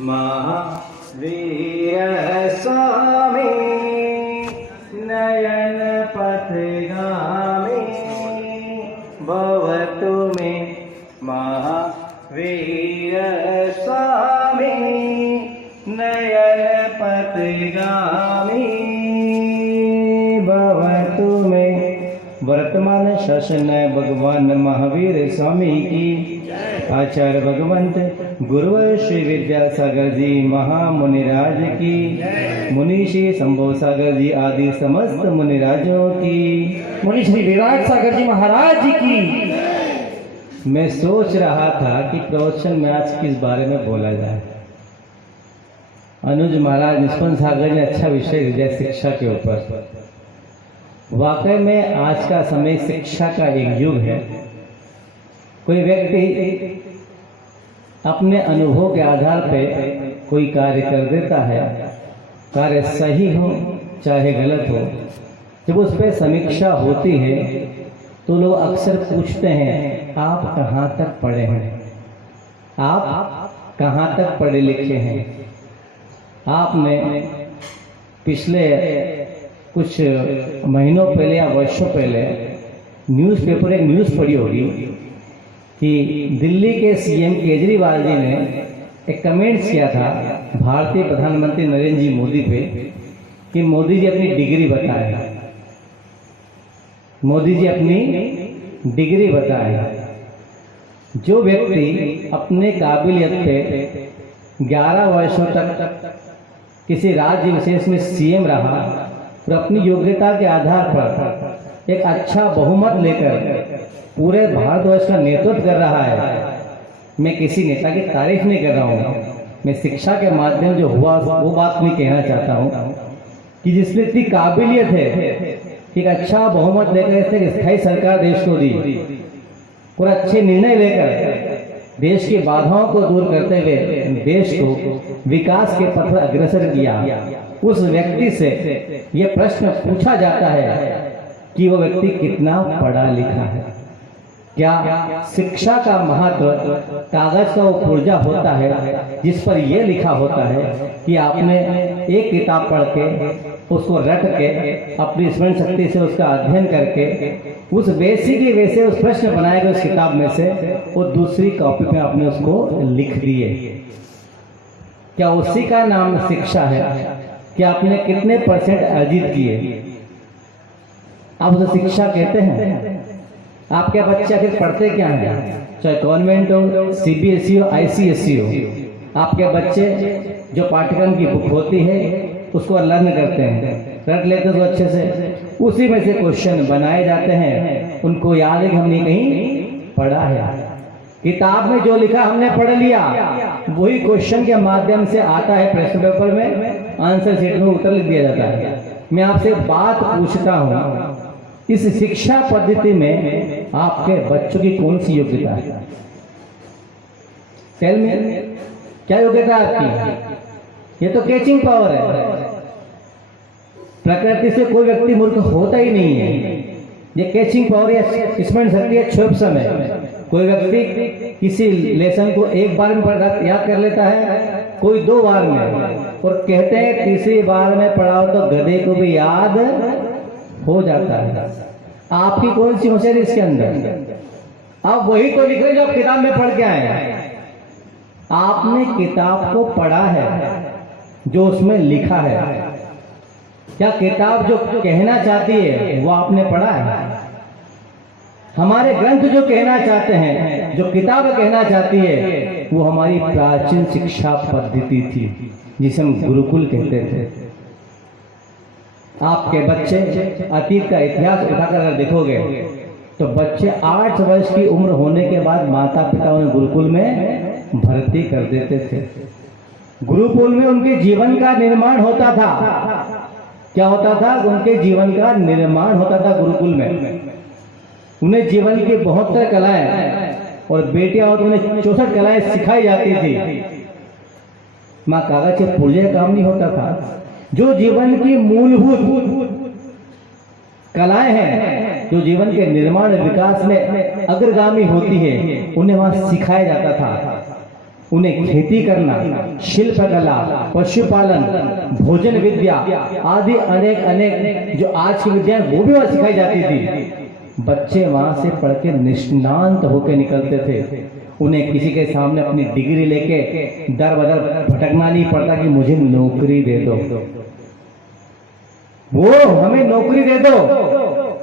महावीर स्वामी नयन पथगामी भवतु मे महावीर स्वामी नयन पथगामी भवतु मे। वर्तमान शासन भगवान महावीर स्वामी की, आचार्य भगवंत गुरुवर श्री विद्यासागर जी महामुनिराज की, मुनिषी शंभो सागर जी आदि समस्त मुनिराजों की, मुनि श्री विराट सागर जी महाराज जी की। मैं सोच रहा था कि प्रवचन में आज किस बारे में बोला जाए। अनुज महाराज निष्पन्न सागर ने अच्छा विषय दिया शिक्षा के ऊपर। वाकई में आज का समय शिक्षा का एक युग है। कोई व्यक्ति अपने अनुभव के आधार पे कोई कार्य कर देता है, कार्य सही हो चाहे गलत हो। जब उस पर समीक्षा होती है तो लोग अक्सर पूछते हैं, आप कहाँ तक पढ़े हैं, आप कहाँ तक पढ़े लिखे हैं। आपने पिछले कुछ महीनों पहले या वर्षों पहले न्यूज़पेपर एक न्यूज़ पढ़ी होगी कि दिल्ली के सीएम केजरीवाल जी ने एक कमेंट्स किया था भारतीय प्रधानमंत्री नरेंद्र जी मोदी पे कि मोदी जी अपनी डिग्री बताएं, मोदी जी अपनी डिग्री बताएं। जो व्यक्ति अपने काबिलियत पे 11 वर्षों तक किसी राज्य विशेष में सीएम रहा और अपनी योग्यता के आधार पर एक अच्छा बहुमत लेकर पूरे भारतवर्ष का नेतृत्व कर रहा है। मैं किसी नेता की तारीफ नहीं कर रहा हूँ, मैं शिक्षा के माध्यम जो हुआ वो बात नहीं कहना चाहता हूँ कि जिसमें इतनी काबिलियत है, एक अच्छा बहुमत लेकर एक स्थायी सरकार देश को दी और अच्छे निर्णय लेकर देश की बाधाओं को दूर करते हुए देश को विकास के पथ पर अग्रसर किया। उस व्यक्ति से ये प्रश्न पूछा जाता है कि वो व्यक्ति कितना पढ़ा लिखा है। क्या शिक्षा का महत्व कागज का वो पुर्जा होता है जिस पर यह लिखा होता है कि आपने एक किताब पढ़ के उसको रट के अपनी स्मरण शक्ति से उसका अध्ययन करके उस बेसिक वैसे उस प्रश्न बनाए गए उस किताब में से वो दूसरी कॉपी में आपने उसको लिख दिए। क्या उसी का नाम शिक्षा है? कि आपने कितने परसेंट अर्जित किए, आप उसे शिक्षा कहते हैं? आपके बच्चे आखिर पढ़ते क्या हैं, चाहे कॉन्वेंट हो, सीबीएसई हो, आईसीएसई हो। आपके बच्चे जो पाठ्यक्रम की बुक होती है उसको लर्न करते हैं, रट लेते तो अच्छे से, उसी में से क्वेश्चन बनाए जाते हैं। उनको याद है कि हमने कहीं पढ़ा है, किताब में जो लिखा हमने पढ़ लिया, वही क्वेश्चन के माध्यम से आता है प्रश्न पेपर में, आंसर शीट में उत्तर लिख दिया जाता है। मैं आपसे बात पूछता हूँ, इस शिक्षा पद्धति में आपके बच्चों की कौन सी योग्यता है? टेल मी, क्या योग्यता है आपकी? ये तो कैचिंग पावर है। प्रकृति से कोई व्यक्ति मूर्ख होता ही नहीं है। ये कैचिंग पावर या स्मरण शक्ति है क्षोभ समय। कोई व्यक्ति किसी लेसन को एक बार में याद कर लेता है, कोई 2 बार में, और कहते हैं तीसरी बार में पढ़ाओ तो गधे को भी याद हो जाता है। आपकी कौन सी होशियारी इसके अंदर? आप वही तो लिख रहे जो आप किताब में पढ़ के आए हैं। आपने किताब को पढ़ा है जो उसमें लिखा है। क्या किताब जो कहना चाहती है वो आपने पढ़ा है? हमारे ग्रंथ जो कहना चाहते हैं, जो किताब कहना चाहती है, वो हमारी प्राचीन शिक्षा पद्धति थी जिसे हम गुरुकुल कहते थे। आपके बच्चे अतीत का इतिहास उठाकर अगर देखोगे तो बच्चे 8 वर्ष की उम्र होने के बाद माता पिता उन्हें गुरुकुल में भर्ती कर देते थे। गुरुकुल में उनके जीवन का निर्माण होता था। क्या होता था? उनके जीवन का निर्माण होता था गुरुकुल में। उन्हें जीवन की 72 कलाएं, और बेटियां हो तो उन्हें 64 कलाएं सिखाई जाती थी। माँ कागज के पुर्जे का काम नहीं होता था। जो जीवन की मूलभूत कलाएं हैं, जो जीवन के निर्माण विकास में अग्रगामी होती है, उन्हें वहां सिखाया जाता था। उन्हें खेती करना, शिल्पकला, पशुपालन, भोजन विद्या आदि अनेक अनेक जो आज की विद्या वो भी वहां सिखाई जाती थी। बच्चे वहां से पढ़ के निष्णांत होकर निकलते थे। उन्हें किसी के सामने अपनी डिग्री लेके दर बदर भटकना नहीं पड़ता कि मुझे नौकरी दे दो, वो हमें नौकरी दे दो।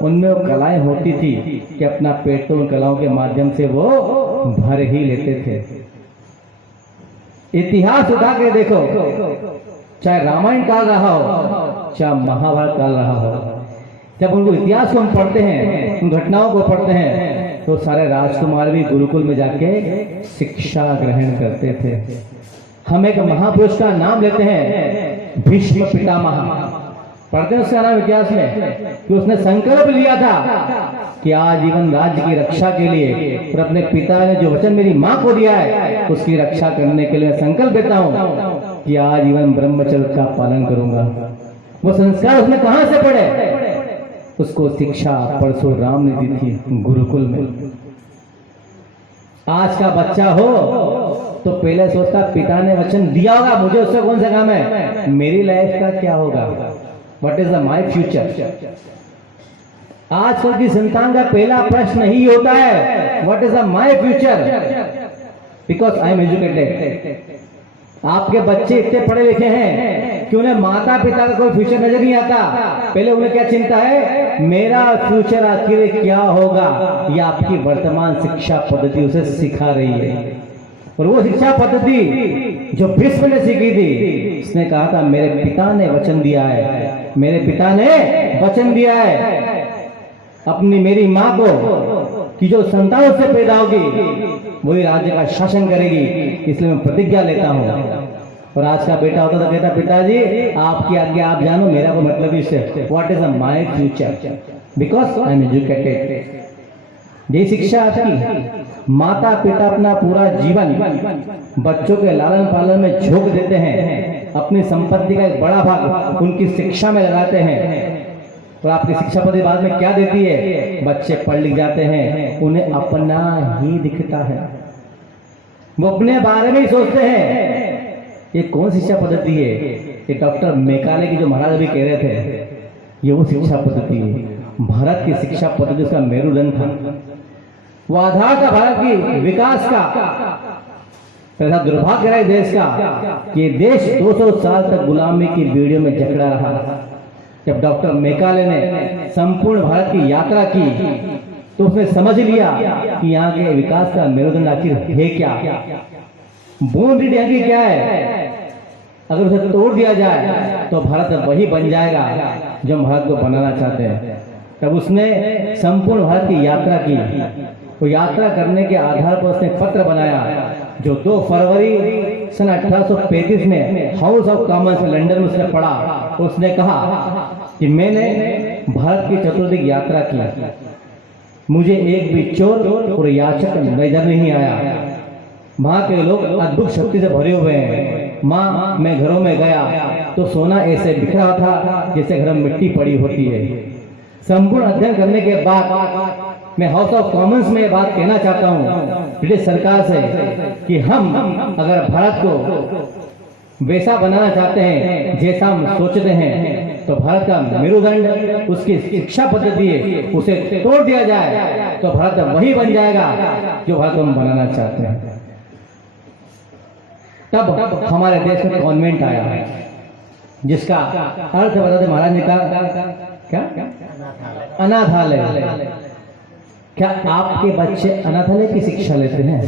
उनमें वो कलाएं होती थी कि अपना पेट तो उन कलाओं के माध्यम से वो भर ही लेते थे। इतिहास उठा के देखो, चाहे रामायण काल रहा हो, चाहे महाभारत काल रहा हो, जब उनको इतिहास को हम पढ़ते हैं, उन घटनाओं को पढ़ते हैं, तो सारे राजकुमार भी गुरुकुल में जाके शिक्षा ग्रहण करते थे। हम एक महापुरुष का नाम लेते हैं, भीष्म पितामह, पढ़ते हैं उसका नाम इतिहास में कि उसने संकल्प लिया था कि आजीवन राज्य की रक्षा के लिए और अपने पिता ने जो वचन मेरी मां को दिया है उसकी रक्षा करने के लिए संकल्प लेता हूं कि आजीवन ब्रह्मचर्य का पालन करूंगा। वो संस्कार उसने कहां से पढ़े? उसको शिक्षा परशुराम ने दी थी गुरुकुल में। आज का बच्चा हो तो पहले सोचता पिता ने वचन दिया होगा, मुझे उससे कौन सा काम है, मेरी लाइफ का क्या होगा, what is the my future. आजकल की संतान का पहला प्रश्न ही होता है what is the my future, because I am educated. आपके बच्चे इतने पढ़े लिखे हैं कि उन्हें माता पिता का कोई फ्यूचर नजर नहीं आता। पहले उन्हें क्या चिंता है, मेरा फ्यूचर आखिर क्या होगा, ये आपकी वर्तमान शिक्षा पद्धति उसे सिखा रही है। और वो शिक्षा पद्धति जो भीष्म ने सीखी थी, उसने कहा था मेरे पिता ने वचन दिया है, मेरे पिता ने वचन दिया है अपनी मेरी मां को कि जो संतान उससे पैदा होगी वही राज्य का शासन करेगी, इसलिए मैं प्रतिज्ञा लेता हूं। और आज का बेटा होता तो कहता पिताजी आपकी आज्ञा आप जानो, मेरा को मतलब इससे what is my future, because I am educated. ये शिक्षा आपकी। माता पिता अपना पूरा जीवन बच्चों के लालन पालन में झोंक देते हैं, अपनी संपत्ति का एक बड़ा भाग उनकी शिक्षा में लगाते हैं। और आपकी शिक्षा पद्धति बाद में क्या देती है, बच्चे पढ़ लिख जाते हैं, उन्हें अपना ही दिखता है, वो अपने बारे में ही सोचते हैं। ये कौन शिक्षा पद्धति है? ये डॉक्टर मेकाले की जो महाराज अभी कह रहे थे, ये वो शिक्षा पद्धति है। भारत की शिक्षा पद्धति उसका मेरुदंड था, वो आधार था भारत की विकास का। ऐसा दुर्भाग्य है देश का कि देश 200 साल तक गुलामी की बेड़ियों में जकड़ा रहा। जब डॉक्टर मेकाले ने संपूर्ण भारत की यात्रा की तो उसने समझ लिया कि यहाँ के विकास का मेरुदंड आखिर है क्या, बूंद यहाँ की क्या है। अगर उसे तोड़ दिया जाए तो भारत वही बन जाएगा जो भारत को बनाना चाहते हैं। तब उसने संपूर्ण भारत की यात्रा की। वो यात्रा करने के आधार पर उसने पत्र बनाया जो 2 फरवरी सन 1835 में हाउस ऑफ कॉमन्स लंदन में उसने पढ़ा। उसने कहा कि मैंने भारत की चतुर्दिक यात्रा की, मुझे एक भी चोर और याचक नजर नहीं आया। वहां के लोग अद्भुत शक्ति से भरे हुए हैं। माँ मैं घरों में गया तो सोना ऐसे बिखरा था जैसे घर में मिट्टी पड़ी होती है। संपूर्ण अध्ययन करने के बाद मैं हाउस ऑफ कॉमन्स में बात कहना चाहता हूँ ब्रिटिश सरकार से कि हम अगर भारत को वैसा बनाना चाहते हैं जैसा हम सोचते हैं तो भारत का मेरुदंड उसकी शिक्षा पद्धति है, उसे तोड़ दिया जाए तो भारत वही बन जाएगा जो भारत हम बनाना चाहते हैं। तब हमारे देश में कॉन्वेंट आया जिसका अर्थ बताते महाराज ने कहा क्या, अनाथालय। क्या आपके बच्चे अनाथालय की शिक्षा लेते हैं?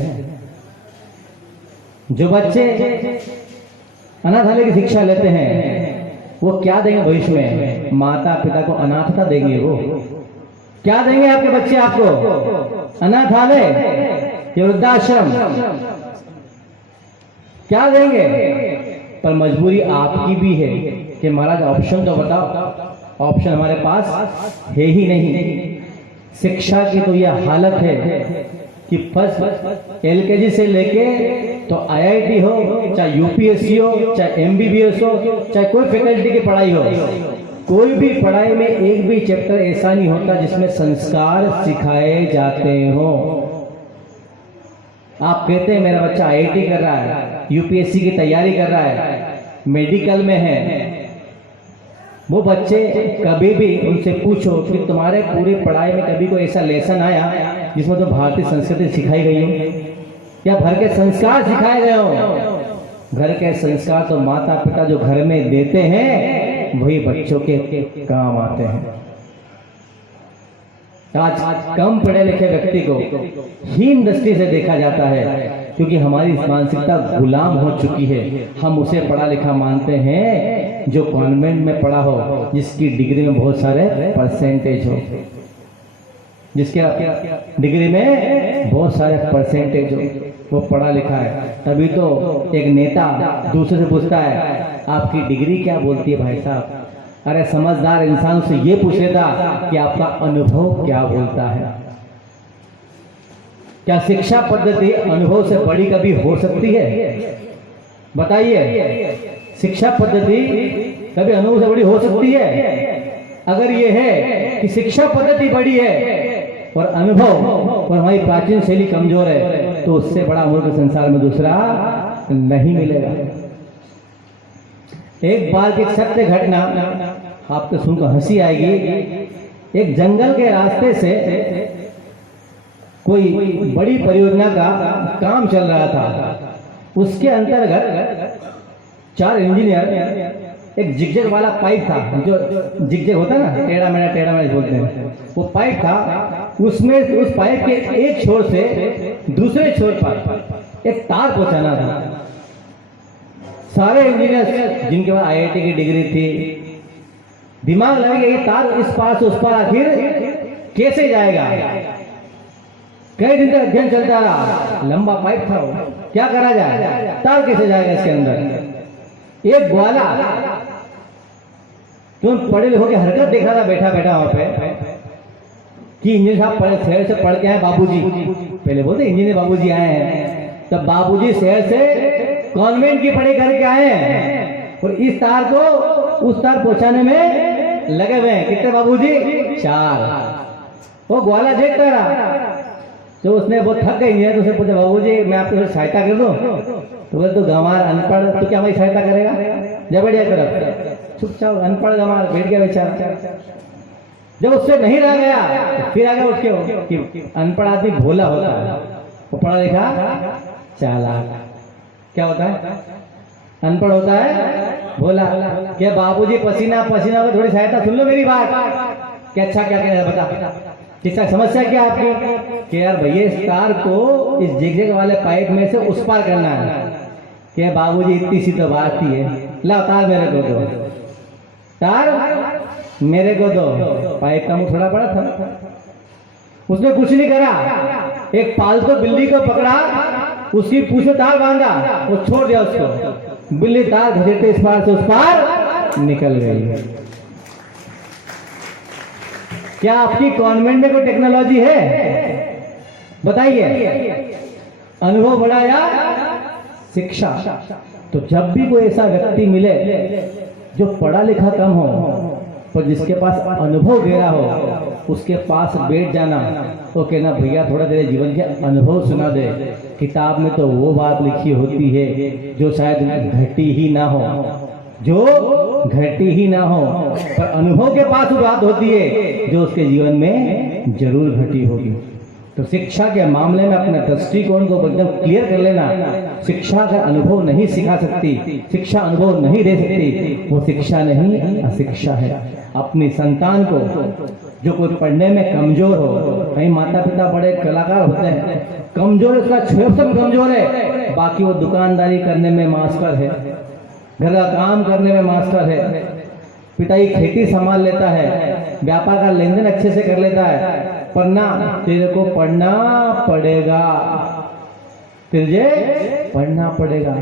जो बच्चे अनाथालय की शिक्षा लेते हैं वो क्या देंगे भविष्य में? माता पिता को अनाथता देंगे। वो क्या देंगे आपके बच्चे आपको? अनाथालय या वृद्धाश्रम क्या देंगे? पर मजबूरी आपकी भी है कि महाराज ऑप्शन तो बताओ। ऑप्शन हमारे पास है ही नहीं। शिक्षा की तो यह हालत है कि फर्स्ट LKG से लेके तो IIT हो, चाहे UPSC हो, चाहे MBBS हो, चाहे कोई फैकल्टी की पढ़ाई हो, कोई भी पढ़ाई में एक भी चैप्टर ऐसा नहीं होता जिसमें संस्कार सिखाए जाते हो। आप कहते हैं मेरा बच्चा आईआईटी कर रहा है, यूपीएससी की तैयारी कर रहा है, मेडिकल में है, वो बच्चे कभी भी उनसे पूछो कि तुम्हारे पूरी पढ़ाई में कभी कोई ऐसा लेसन आया जिसमें तो भारतीय संस्कृति सिखाई गई हो या घर के संस्कार सिखाए गए हो। घर के संस्कार तो माता पिता जो घर में देते हैं वही बच्चों के काम आते हैं। आज कम पढ़े लिखे व्यक्ति को हीन दृष्टि से देखा जाता है क्योंकि हमारी मानसिकता गुलाम हो चुकी है। हम उसे पढ़ा लिखा मानते हैं जो कॉन्वेंट में पढ़ा हो, जिसकी डिग्री में बहुत सारे परसेंटेज हो, जिसके डिग्री में बहुत सारे परसेंटेज हो, वो पढ़ा लिखा है। तभी तो एक नेता दूसरे से पूछता है आपकी डिग्री क्या बोलती है भाई साहब। अरे समझदार इंसान से ये पूछ लेता कि आपका अनुभव क्या बोलता है। क्या शिक्षा पद्धति अनुभव से बड़ी कभी हो सकती है? बताइए, शिक्षा पद्धति कभी अनुभव से बड़ी हो सकती है? अगर ये है कि शिक्षा पद्धति बड़ी है और अनुभव और हमारी प्राचीन शैली कमजोर है, तो उससे बड़ा अनुभव संसार में दूसरा नहीं मिलेगा। एक बार की सत्य घटना आपको सुनकर हंसी आएगी। एक जंगल के रास्ते से कोई बड़ी परियोजना का काम चल रहा था। उसके अंतर्गत 4 इंजीनियर एक जिगजैग वाला पाइप था, जो जिगजैग होता है ना, टेढ़ा मेढ़ा बोलते हैं, वो पाइप था। उसमें उस पाइप के एक छोर से दूसरे छोर पर एक तार पहुंचाना था। सारे इंजीनियर जिनके पास आईआईटी की डिग्री थी, दिमाग लगे ये तार इस पार से उस पार आखिर कैसे जाएगा। कई दिन तक अध्ययन चलता रहा, लंबा पाइप था, वो क्या करा जाए, तार कैसे जाएगा इसके अंदर। एक ग्वाला क्यों पढ़े लिखों की हरकत देख रहा था बैठा बैठा वहां पे कि इंजीनियर साहब शहर से पढ़ के आए बाबूजी। पहले बोलते इंजीनियर बाबूजी आए हैं, तब बाबूजी शहर से कॉन्वेंट की पढ़ाई करके आए हैं और इस तार को उस तार पहुंचाने में लगे हुए हैं। कितने बाबूजी? 4। वो ग्वाला देखता रहा, तो उसने वो थक गई है, तो उसे पूछा बाबूजी मैं आपको सहायता कर दूं? तो बोले तो गंवार अनपढ़, तो क्या हमारी सहायता करेगा? जब बढ़िया तरफ चुपचाप अनपढ़ गंवार बैठ गया बेचारा। जब उससे नहीं रह गया तो फिर आगे उठ के कि अनपढ़ आदमी भोला होता है, वो पढ़ा लिखा चालाक। क्या होता है? अनपढ़ होता है भोला। क्या बाबूजी पसीना पसीना को थोड़ी सहायता सुन लो मेरी बात। क्या अच्छा क्या कहना है बता, किसका समस्या क्या आपकी? कि यार भैया इस तार को इस जिगजैग वाले पाइप में से उस पार करना है। क्या बाबूजी इतनी सी तो बात ही है, ला तार मेरे को दो, तार मेरे को दो। पाइप का मुंह थोड़ा बड़ा था, उसने कुछ नहीं करा। एक पालतू बिल्ली को पकड़ा, उसकी पूंछ में तार बांधा, वो छोड़ दिया उसको। बिल्ली तार घसीटते इस पार से उस पार निकल गई। क्या आपकी कॉन्वेंट में कोई टेक्नोलॉजी है? बताइए, अनुभव बड़ा या शिक्षा? तो जब भी कोई ऐसा व्यक्ति मिले जो पढ़ा लिखा कम हो पर जिसके पास अनुभव गहरा हो, उसके पास बैठ जाना, तो कहना भैया थोड़ा तेरे जीवन के अनुभव सुना दे। किताब में तो वो बात लिखी होती है जो शायद घटी ही ना हो, पर अनुभव के पास वो बात होती है जो उसके जीवन में जरूर घटी होगी। तो शिक्षा के मामले में अपने दृष्टिकोण को एकदम क्लियर कर लेना। शिक्षा का अनुभव नहीं सिखा सकती, शिक्षा अनुभव नहीं दे सकती, वो शिक्षा नहीं अशिक्षा है। अपनी संतान को जो कोई पढ़ने में कमजोर हो, कहीं माता पिता बड़े कलाकार होते हैं, कमजोर उसका छोटा कमजोर है, बाकी वो दुकानदारी करने में मास्टर है, घर का काम करने में मास्टर है, पिताई खेती संभाल लेता है, व्यापार का लेन देन अच्छे से कर लेता है, पर ना तेरे को पढ़ना पड़ेगा, तुझे पढ़ना पड़ेगा।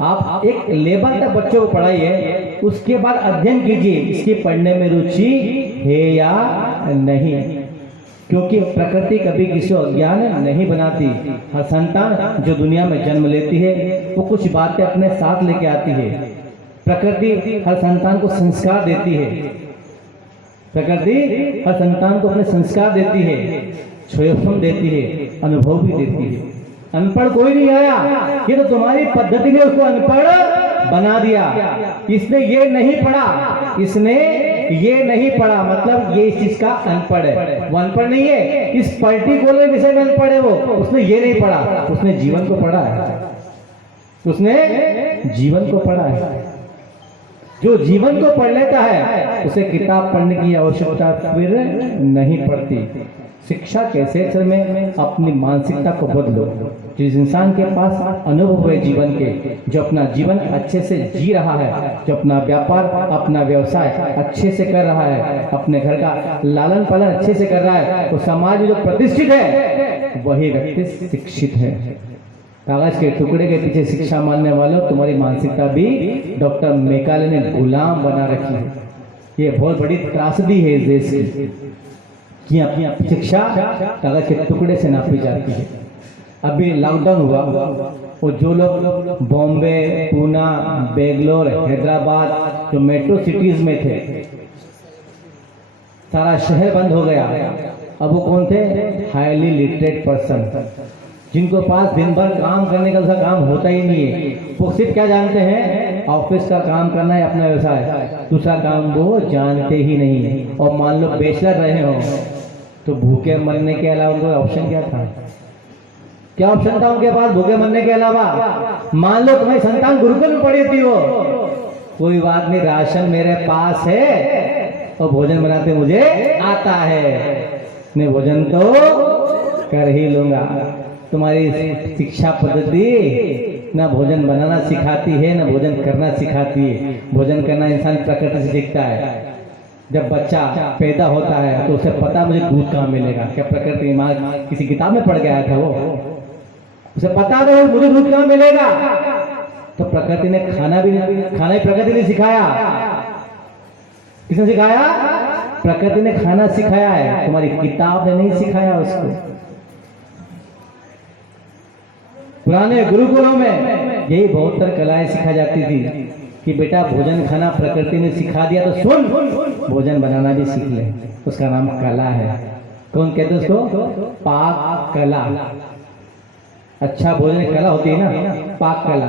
आप एक लेवल तक बच्चों को पढ़ाइए, उसके बाद अध्ययन कीजिए इसकी पढ़ने में रुचि है या नहीं, क्योंकि प्रकृति कभी किसी को अज्ञान नहीं बनाती। हर संतान जो दुनिया में जन्म लेती है वो कुछ बातें अपने साथ लेके आती है। प्रकृति हर संतान को संस्कार देती है, प्रकृति हर संतान को अपने संस्कार देती है, छोयफम देती है, अनुभव भी देती है। अनपढ़ कोई नहीं आया, ये तो तुम्हारी पद्धति ने उसको अनपढ़ बना दिया। इसने ये नहीं पढ़ा, इसने ये नहीं पढ़ा, मतलब ये इस चीज का अनपढ़ है। वो अनपढ़ नहीं है, इस पर्टिकुलर विषय में अनपढ़ है वो, उसने ये नहीं पढ़ा, उसने जीवन को पढ़ा है, उसने जीवन को पढ़ा है। जो जीवन को पढ़ लेता है उसे किताब पढ़ने की आवश्यकता फिर नहीं पड़ती। शिक्षा के क्षेत्र में अपनी मानसिकता को बदलो। जिस इंसान के पास अनुभव है जीवन के, जो अपना जीवन अच्छे से जी रहा है, जो अपना व्यापार अपना व्यवसाय अच्छे से कर रहा है, अपने घर का लालन पालन अच्छे से कर रहा है, तो समाज में जो प्रतिष्ठित है वही व्यक्ति शिक्षित है। कागज के टुकड़े के पीछे शिक्षा मानने वालों, तुम्हारी मानसिकता भी डॉक्टर मेकाले ने गुलाम बना रखी है। ये बहुत बड़ी त्रासदी है इस देश की कि अपनी शिक्षा कागज के टुकड़े से नापी जाती है। अभी लॉकडाउन हुआ, वो जो लोग बॉम्बे, पूना, बेंगलोर, हैदराबाद जो मेट्रो सिटीज में थे, सारा शहर बंद हो गया। अब वो कौन थे? हाईली लिटरेट पर्सन, जिनको पास दिन भर काम करने का काम होता ही नहीं है। वो सिर्फ क्या जानते हैं? ऑफिस का काम करना है, अपना व्यवसाय, दूसरा काम वो जानते ही नहीं है। और मान लो बैचलर रहे हो तो भूखे मरने के अलावा उनका ऑप्शन क्या था? क्या ऑप्शन था उनके पास भूखे मरने के अलावा? मान लो तुम्हारी संतान गुरुकुल में पढ़ी थी, वो कोई बात नहीं, राशन मेरे पास है और भोजन बनाते मुझे आता है, मैं भोजन तो कर ही लूंगा। तुम्हारी शिक्षा पद्धति ना भोजन बनाना सिखाती है, ना भोजन करना सिखाती है। भोजन करना इंसान प्रकृति से सीखता है। जब बच्चा पैदा होता है तो उसे पता मुझे दूध कहाँ मिलेगा, क्या प्रकृति माँ किसी किताब में पढ़ के आया था? वो उसे पता था मुझे दूध कहाँ मिलेगा। तो प्रकृति ने खाना ही प्रकृति ने सिखाया। किसने सिखाया? प्रकृति ने खाना सिखाया है, तुम्हारी किताब ने नहीं सिखाया उसको। पुराने गुरुकुलों में यही बहुत तरह कलाएं सिखा जाती थी कि बेटा भोजन खाना प्रकृति ने सिखा दिया तो सुन, भोजन बनाना भी सीख ले। उसका नाम कला है। कौन कहते हैं उसको? पाक कला। अच्छा भोजन कला होती है ना, पाक कला।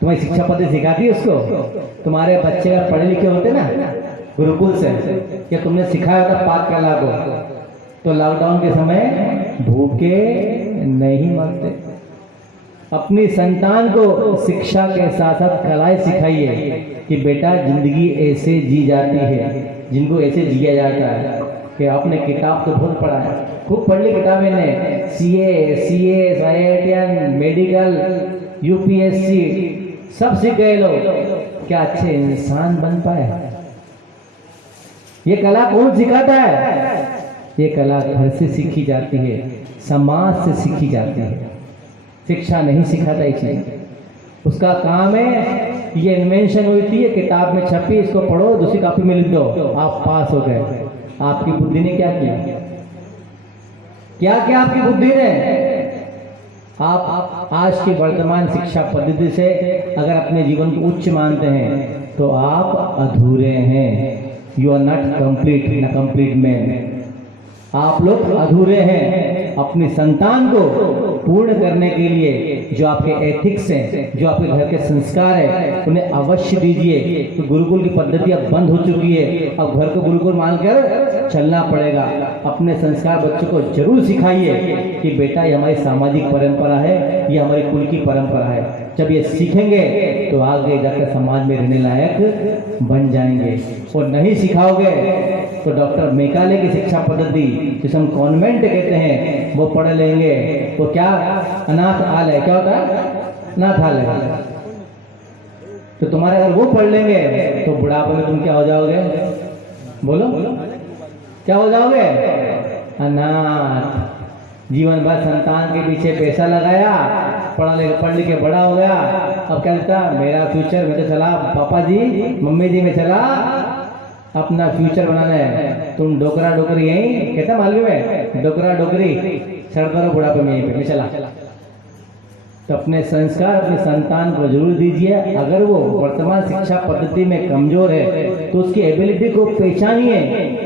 तुम्हारी शिक्षा पद्धति सिखाती है उसको। तुम्हारे बच्चे अगर पढ़े लिखे होते ना गुरुकुल से, क्या तुमने सिखाया था पाक कला को, तो लॉकडाउन के समय भूखे नहीं मरते। अपनी संतान को शिक्षा के साथ साथ कलाएं सिखाइए कि बेटा जिंदगी ऐसे जी जाती है, जिनको ऐसे जिया जाता है। कि आपने किताब तो बहुत पढ़ा है, खूब पढ़ ली किताबें ने, CA, IITian, मेडिकल, UPSC सब सीख गए लोग, क्या अच्छे इंसान बन पाए? ये कला कौन सिखाता है? ये कला घर से सीखी जाती है, समाज से सीखी जाती है। शिक्षा नहीं सिखाता इसे। उसका काम है, ये इन्वेंशन हुई थी, ये किताब में छपी, इसको पढ़ो, दूसरी कॉपी में लिख दो, आप पास हो गए। आपकी बुद्धि ने क्या किया? क्या क्या आपकी बुद्धि ने? आप आज की वर्तमान शिक्षा पद्धति से अगर अपने जीवन को उच्च मानते हैं तो आप अधूरे हैं। यू आर नॉट कंप्लीट, न कंप्लीट मैन। आप लोग अधूरे हैं। अपनी संतान को पूर्ण करने के लिए जो आपके एथिक्स हैं, जो आपके घर के संस्कार है, उन्हें अवश्य दीजिए। तो गुरुकुल की पद्धति अब बंद हो चुकी है, अब घर को गुरुकुल मानकर चलना पड़ेगा। अपने संस्कार बच्चों को जरूर सिखाइए कि बेटा ये हमारी सामाजिक परंपरा है, ये हमारी कुल की परंपरा है। जब ये सीखेंगे तो आगे जाकर समाज में रहने लायक बन जाएंगे। और नहीं सिखाओगे तो डॉक्टर मेकाले की शिक्षा पद्धति, जिसे हम कॉन्वेंट कहते हैं, वो पढ़ लेंगे। वो क्या अनाथ आल है, क्या होता है? अनाथ आल है। तो तुम्हारे अगर वो पढ़ लेंगे तो बुढ़ापे में तुम क्या हो जाओगे? बोलो क्या हो जाओगे? अनाथ। जीवन भर संतान के पीछे पैसा लगाया, पढ़ लिख के बड़ा हो गया, अब क्या लगता? मेरा फ्यूचर में तो चला पापा जी, मम्मी जी में चला अपना फ्यूचर बनाना है। तुम डोकरा डोकरी यहीं कहता मालूम है, डोकरा डोकरी सरदार बुढ़ापे में यहीं पे चला। तो अपने संस्कार अपने संतान को जरूर दीजिए। अगर वो वर्तमान शिक्षा पद्धति में कमजोर है तो उसकी एबिलिटी को पहचानिए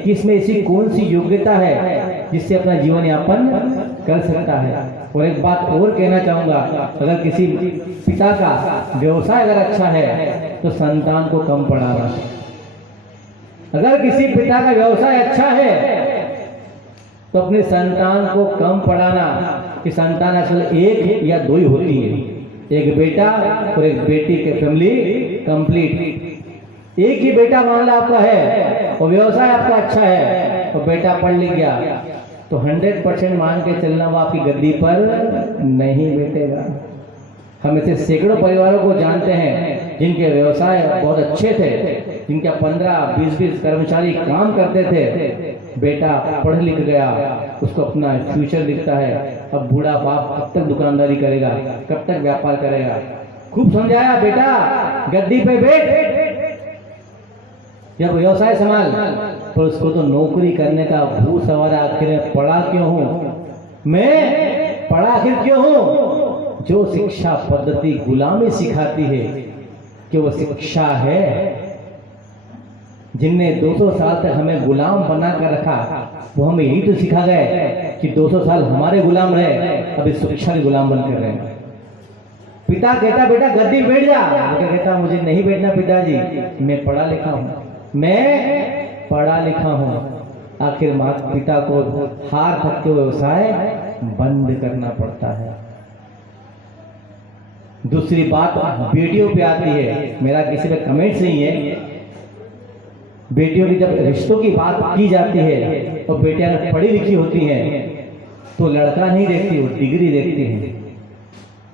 कि इसमें ऐसी कौन सी योग्यता है जिससे अपना जीवन यापन कर सकता है। और एक बात और कहना चाहूंगा, अगर किसी पिता का व्यवसाय अगर अच्छा है तो संतान को कम पढ़ाना। अगर किसी पिता का व्यवसाय अच्छा है तो अपनी संतान को कम पढ़ाना। कि संतान असल एक या दो ही होती है, एक बेटा और एक बेटी के फैमिली कंप्लीट। एक ही बेटा मान लो आपका है और व्यवसाय आपका अच्छा है और बेटा पढ़ लिख गया तो 100% मान के चलना वो आपकी गद्दी पर नहीं बैठेगा। हम ऐसे सैकड़ों परिवारों को जानते हैं जिनके व्यवसाय बहुत अच्छे थे, जिनके 15-20 कर्मचारी काम करते थे। बेटा पढ़ लिख गया, उसको अपना फ्यूचर दिखता है। अब बूढ़ा बाप कब तक दुकानदारी करेगा, कब तक व्यापार करेगा। खूब समझाया, बेटा गद्दी पे बैठ, जब व्यवसाय संभाल, पर उसको तो नौकरी करने का भूत सवार है। आखिर में पढ़ा क्यों हूं मैं, पढ़ा आखिर क्यों हूं? जो शिक्षा पद्धति गुलामी सिखाती है कि वो शिक्षा है। जिनने 200 साल तक हमें गुलाम बना कर रखा, वो हमें यही तो सिखा गए कि 200 साल हमारे गुलाम रहे, अभी शिक्षा के गुलाम बनकर रहे। पिता कहता बेटा गद्दी बैठ जा, बेटा कहता मुझे नहीं बैठना पिताजी, मैं पढ़ा लिखा हूं, मैं पढ़ा लिखा हूं। आखिर माता पिता को हार थक के व्यवसाय बंद करना पड़ता है। दूसरी बात बेटियों पे आती है, मेरा किसी पे कमेंट्स नहीं है। बेटियों की जब रिश्तों की बात की जाती है और बेटियां पढ़ी लिखी होती हैं तो लड़का नहीं देखती, वो डिग्री देखती है।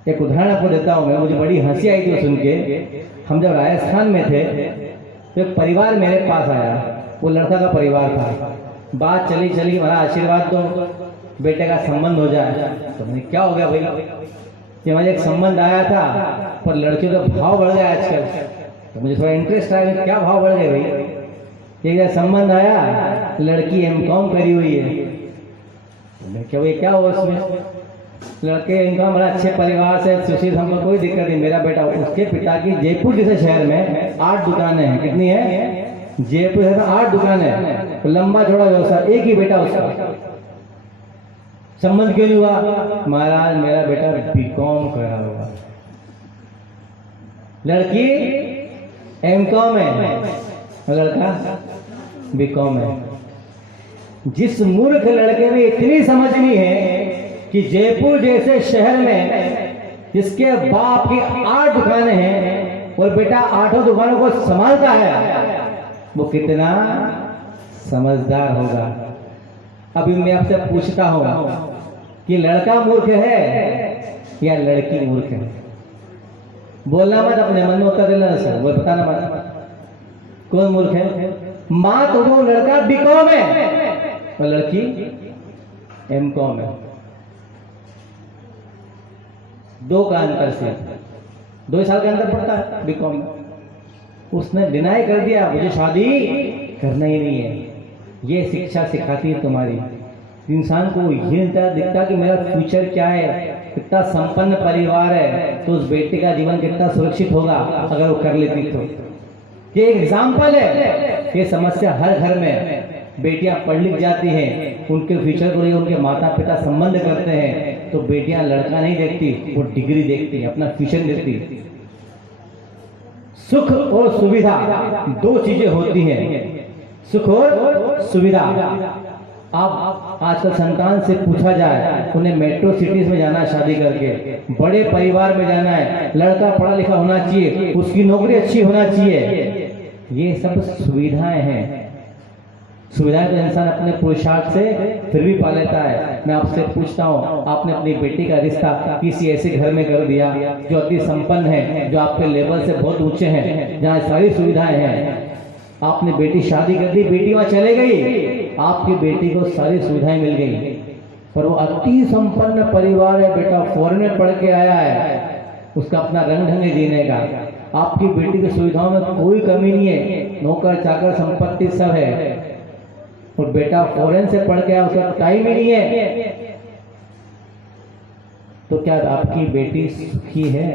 एक उदाहरण आपको देता हूं मैं, मुझे बड़ी हंसी आई थी सुन के। हम जब राजस्थान में थे तो एक परिवार मेरे पास आया, वो लड़का का परिवार था। बात चली चली, हमारा आशीर्वाद दो, बेटे का संबंध हो जाए। तो मैंने क्या हो गया भाई, ये मुझे एक संबंध आया था पर लड़कियों का भाव बढ़ गया आजकल। तो मुझे थोड़ा इंटरेस्ट आया, क्या भाव बढ़ गए भाई। एक संबंध आया, लड़की एमकॉम करी हुई है। मैं क्या भाई क्या हुआ उसमें, लड़के इनकम बड़ा अच्छे परिवार से सुशील, हमको कोई दिक्कत नहीं। मेरा बेटा, उसके पिता की जयपुर जैसे शहर में 8 दुकानें हैं। कितनी है? जयपुर शहर में 8 दुकानें हैं, तो लंबा चौड़ा व्यवसाय, एक ही बेटा उसका। संबंध क्यों नहीं हुआ? महाराज मेरा बेटा बीकॉम करा हुआ, लड़की एमकॉम है, लड़का बीकॉम है। जिस मूर्ख लड़के में इतनी समझनी है कि जयपुर जैसे शहर में जिसके बाप की 8 दुकानें हैं और बेटा 8 दुकानों को संभालता है, वो कितना समझदार होगा। अभी मैं आपसे पूछता हूं कि लड़का मूर्ख है या लड़की मूर्ख है? बोलना मत, अपने मन में उत्तर देना सर, वो बताना मत कौन मूर्ख है। मां तो वो लड़का बीकॉम है और लड़की एमकॉम है। 2 का अंतर से 2 साल का अंतर पड़ता है बीकॉम में। उसने डिनाई कर दिया, मुझे शादी करना ही नहीं है। ये शिक्षा सिखाती है तुम्हारी। इंसान को ये दिखता कि मेरा फ्यूचर क्या है, कितना संपन्न परिवार है, तो उस बेटे का जीवन कितना सुरक्षित होगा अगर वो कर लेती तो। ये एक एग्जाम्पल है। ये समस्या हर घर में, बेटियां पढ़ लिख जाती हैं, उनके फ्यूचर को लिए उनके माता पिता संबंध करते हैं, तो बेटियां लड़का नहीं देखती, वो डिग्री देखती है, अपना फ्यूचर देखती। सुख और सुविधा 2 चीजें होती हैं, सुख और सुविधा। आप आजकल संतान से पूछा जाए, उन्हें मेट्रो सिटीज में जाना है शादी करके, बड़े परिवार में जाना है, लड़का पढ़ा लिखा होना चाहिए, उसकी नौकरी अच्छी होना चाहिए, ये सब सुविधाएं हैं। सुविधाएं तो इंसान अपने पुरुषार्थ से फिर भी पा लेता है। मैं आपसे पूछता हूँ, आपने अपनी बेटी का रिश्ता किसी ऐसे घर में कर दिया जो अति संपन्न है, जो आपके लेवल से बहुत ऊंचे हैं, जहाँ सारी सुविधाएं हैं, आपने बेटी शादी कर दी, बेटी वहां चले गई, आपकी बेटी को सारी सुविधाएं मिल गई, पर वो अति संपन्न परिवार है, बेटा फॉरेन में पढ़ के आया है, उसका अपना रंग ढंग है जीने का। आपकी बेटी की सुविधाओं में कोई कमी नहीं है, नौकर चाकर संपत्ति सब है, और बेटा फॉरेन से पढ़ के आया, उसका टाइम ही नहीं है। तो क्या आपकी बेटी सुखी है?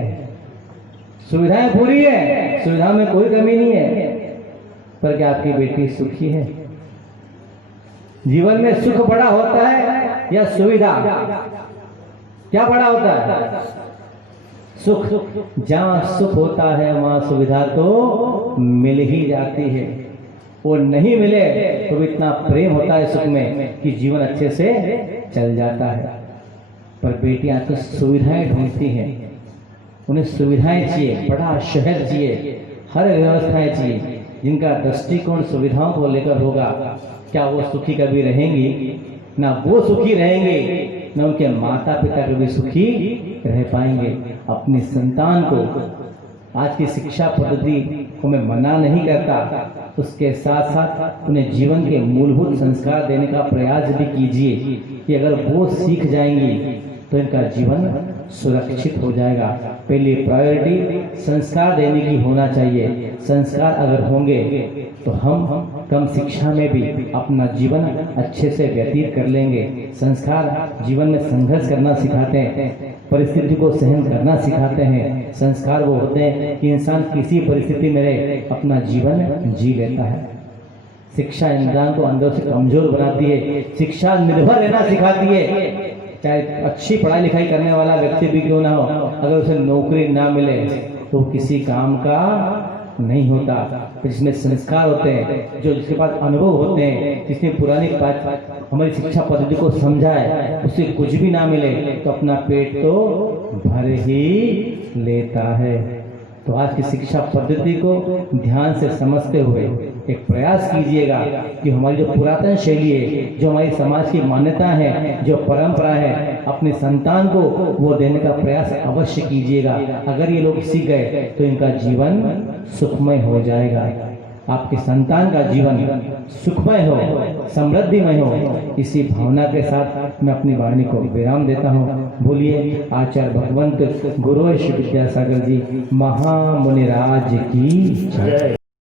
सुविधाएं पूरी है, सुविधा में कोई कमी नहीं है, पर क्या आपकी बेटी सुखी है? जीवन में सुख बड़ा होता है या सुविधा? क्या बड़ा होता है? सुख। जहां सुख होता है वहां सुविधा तो मिल ही जाती है। वो नहीं मिले तो इतना प्रेम होता है सुख में कि जीवन अच्छे से चल जाता है। पर बेटियां तो सुविधाएं ढूंढती हैं, उन्हें सुविधाएं चाहिए, बड़ा शहर चाहिए, हर व्यवस्थाएं चाहिए। जिनका दृष्टिकोण सुविधाओं को लेकर होगा, क्या वो सुखी कभी रहेंगी? ना वो सुखी रहेंगे, न उनके माता पिता कभी सुखी रह पाएंगे। अपनी संतान को, आज की शिक्षा पद्धति को मैं मना नहीं करता, उसके साथ साथ उन्हें जीवन के मूलभूत संस्कार देने का प्रयास भी कीजिए कि अगर वो सीख जाएंगी तो इनका जीवन सुरक्षित हो जाएगा। पहली प्रायोरिटी संस्कार देने की होना चाहिए। संस्कार अगर होंगे तो हम कम शिक्षा में भी अपना जीवन अच्छे से व्यतीत कर लेंगे। संस्कार जीवन में संघर्ष करना सिखाते हैं, परिस्थिति को सहन करना सिखाते हैं। संस्कार वो होते हैं कि इंसान किसी परिस्थिति में रहे अपना जीवन जी लेता है। शिक्षा इंसान को अंदर से कमजोर बनाती है। शिक्षा निर्भर रहना सिखाती है। चाहे अच्छी पढ़ाई लिखाई करने वाला व्यक्ति भी क्यों ना हो, अगर उसे नौकरी ना मिले तो किसी काम का नहीं होता। जिसमें संस्कार होते हैं, जो जिसके पास अनुभव होते हैं, जिसने पुरानी हमारी शिक्षा पद्धति को समझा है, उसे कुछ भी ना मिले तो अपना पेट तो भर ही लेता है। तो आज की शिक्षा पद्धति को ध्यान से समझते हुए एक प्रयास कीजिएगा कि हमारी जो पुरातन शैली है, जो हमारी समाज की मान्यता है, जो परंपरा है, अपने संतान को वो देने का प्रयास अवश्य कीजिएगा। अगर ये लोग सीख गए तो इनका जीवन सुखमय हो जाएगा। आपके संतान का जीवन सुखमय हो, समृद्धिमय हो, इसी भावना के साथ मैं अपनी वाणी को विराम देता हूँ। बोलिए आचार्य भगवंत गुरु श्री विद्यासागर जी महामुनिराज की जय।